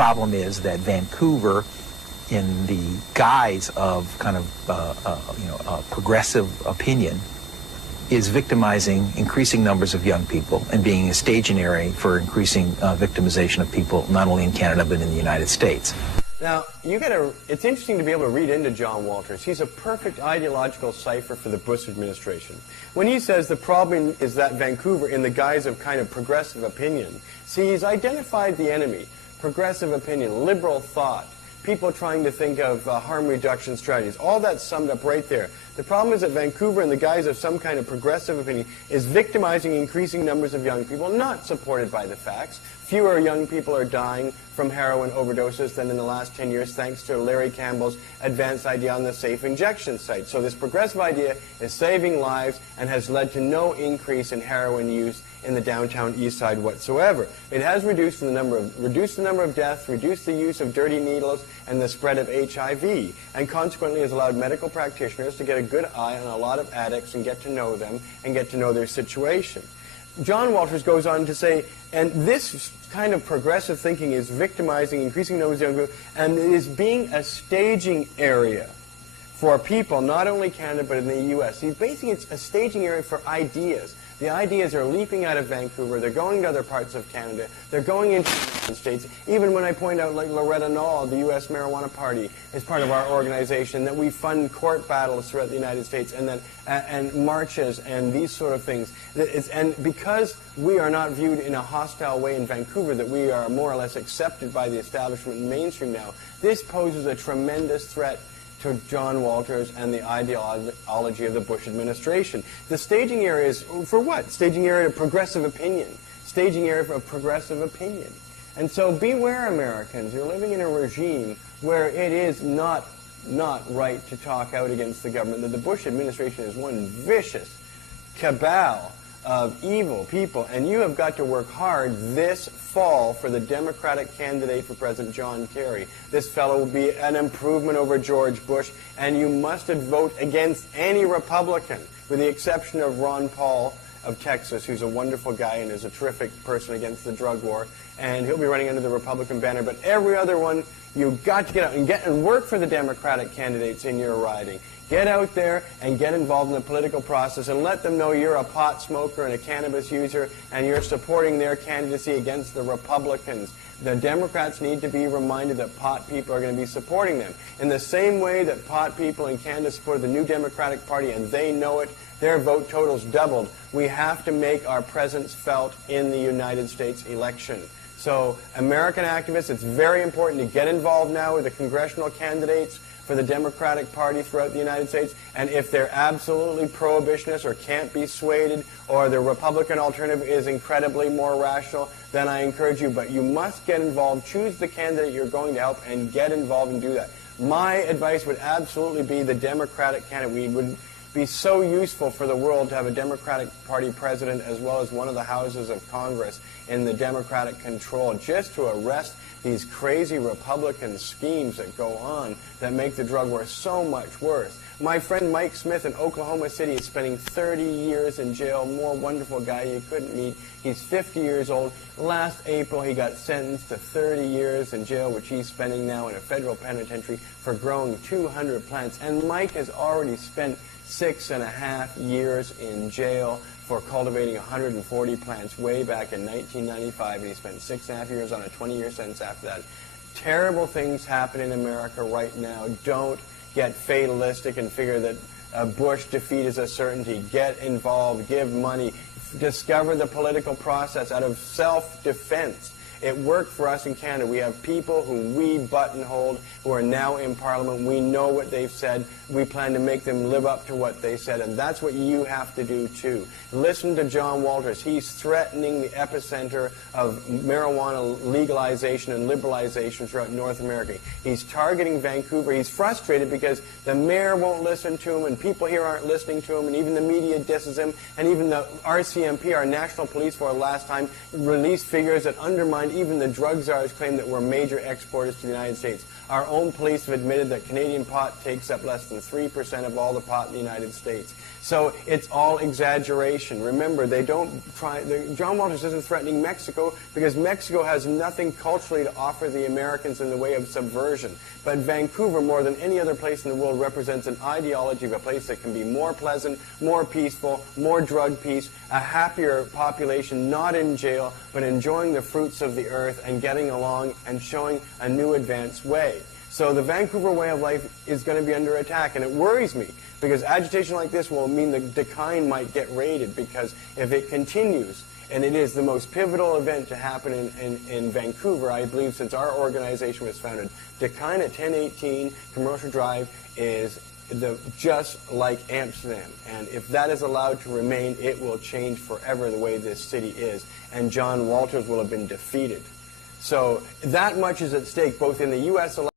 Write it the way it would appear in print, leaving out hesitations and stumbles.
problem is that Vancouver, in the guise of kind of progressive opinion, is victimizing increasing numbers of young people and being a staging area for increasing victimization of people, not only in Canada but in the United States. Now, it's interesting to be able to read into John Walters. He's a perfect ideological cipher for the Bush administration. When he says the problem is that Vancouver, in the guise of kind of progressive opinion, see, he's identified the enemy: progressive opinion, liberal thought, people trying to think of harm reduction strategies. All that's summed up right there. The problem is that Vancouver, in the guise of some kind of progressive opinion, is victimizing increasing numbers of young people, not supported by the facts. Fewer young people are dying from heroin overdoses than in the last 10 years, thanks to Larry Campbell's advanced idea on the safe injection site. So this progressive idea is saving lives and has led to no increase in heroin use in the downtown east side whatsoever. It has reduced the number of deaths, reduced the use of dirty needles and the spread of HIV, and consequently has allowed medical practitioners to get a good eye on a lot of addicts and get to know them and get to know their situation. John Walters goes on to say, and this kind of progressive thinking is victimizing increasing numbers of young people, and it is being a staging area for people, not only Canada, but in the U.S. He's basically, it's a staging area for ideas. The ideas are leaping out of Vancouver. They're going to other parts of Canada. They're going into the United States. Even when I point out, like Loretta Knoll, the U.S. Marijuana Party, is part of our organization, that we fund court battles throughout the United States and marches and these sort of things. And because we are not viewed in a hostile way in Vancouver, that we are more or less accepted by the establishment and mainstream now, this poses a tremendous threat to John Walters and the ideology of the Bush administration. The staging area is for what? Staging area of progressive opinion. Staging area of progressive opinion. And so beware, Americans. You're living in a regime where it is not right to talk out against the government. That the Bush administration is one vicious cabal of evil people, and you have got to work hard this fall for the Democratic candidate for President, John Kerry. This fellow will be an improvement over George Bush, and you must vote against any Republican, with the exception of Ron Paul of Texas, who's a wonderful guy and is a terrific person against the drug war, and he'll be running under the Republican banner. But every other one, you've got to get out and work for the Democratic candidates in your riding. Get out there and get involved in the political process and let them know you're a pot smoker and a cannabis user and you're supporting their candidacy against the Republicans. The Democrats need to be reminded that pot people are going to be supporting them. In the same way that pot people in Canada supported the New Democratic Party and they know it, their vote totals doubled. We have to make our presence felt in the United States election. So, American activists, it's very important to get involved now with the congressional candidates for the Democratic Party throughout the United States, and if they're absolutely prohibitionist or can't be swayed, or the Republican alternative is incredibly more rational, then I encourage you, but you must get involved, choose the candidate you're going to help, and get involved and do that. My advice would absolutely be the Democratic candidate. We would be so useful for the world to have a Democratic Party president as well as one of the houses of Congress in the Democratic control, just to arrest these crazy Republican schemes that go on that make the drug war so much worse. My friend Mike Smith in Oklahoma City is spending 30 years in jail. More wonderful guy you couldn't meet. He's 50 years old. Last April, he got sentenced to 30 years in jail, which he's spending now in a federal penitentiary for growing 200 plants. And Mike has already spent 6.5 years in jail for cultivating 140 plants way back in 1995, and he spent 6.5 years on a 20-year sentence after that. Terrible things happen in America right now. Don't get fatalistic and figure that a Bush defeat is a certainty. Get involved, give money, discover the political process out of self-defense. It worked for us in Canada. We have people who we buttonholed who are now in Parliament. We know what they've said. We plan to make them live up to what they said, and that's what you have to do too. Listen to John Walters. He's threatening the epicenter of marijuana legalization and liberalization throughout North America. He's targeting Vancouver. He's frustrated because the mayor won't listen to him, and people here aren't listening to him, and even the media disses him, and even the RCMP, our National Police Force, last time released figures that undermine on. Even the drug czars claim that we're major exporters to the United States. Our own police have admitted that Canadian pot takes up less than 3% of all the pot in the United States. So it's all exaggeration. Remember, they don't try. John Walters isn't threatening Mexico because Mexico has nothing culturally to offer the Americans in the way of subversion. But Vancouver, more than any other place in the world, represents an ideology of a place that can be more pleasant, more peaceful, more drug peace, a happier population, not in jail, but enjoying the fruits of the earth and getting along and showing a new advanced way. So the Vancouver way of life is going to be under attack, and it worries me because agitation like this will mean the decline might get raided, because if it continues, and it is the most pivotal event to happen in Vancouver, I believe, since our organization was founded. Decline at 1018 Commercial Drive is just like Amsterdam. And if that is allowed to remain, it will change forever the way this city is. And John Walters will have been defeated. So that much is at stake, both in the U.S. election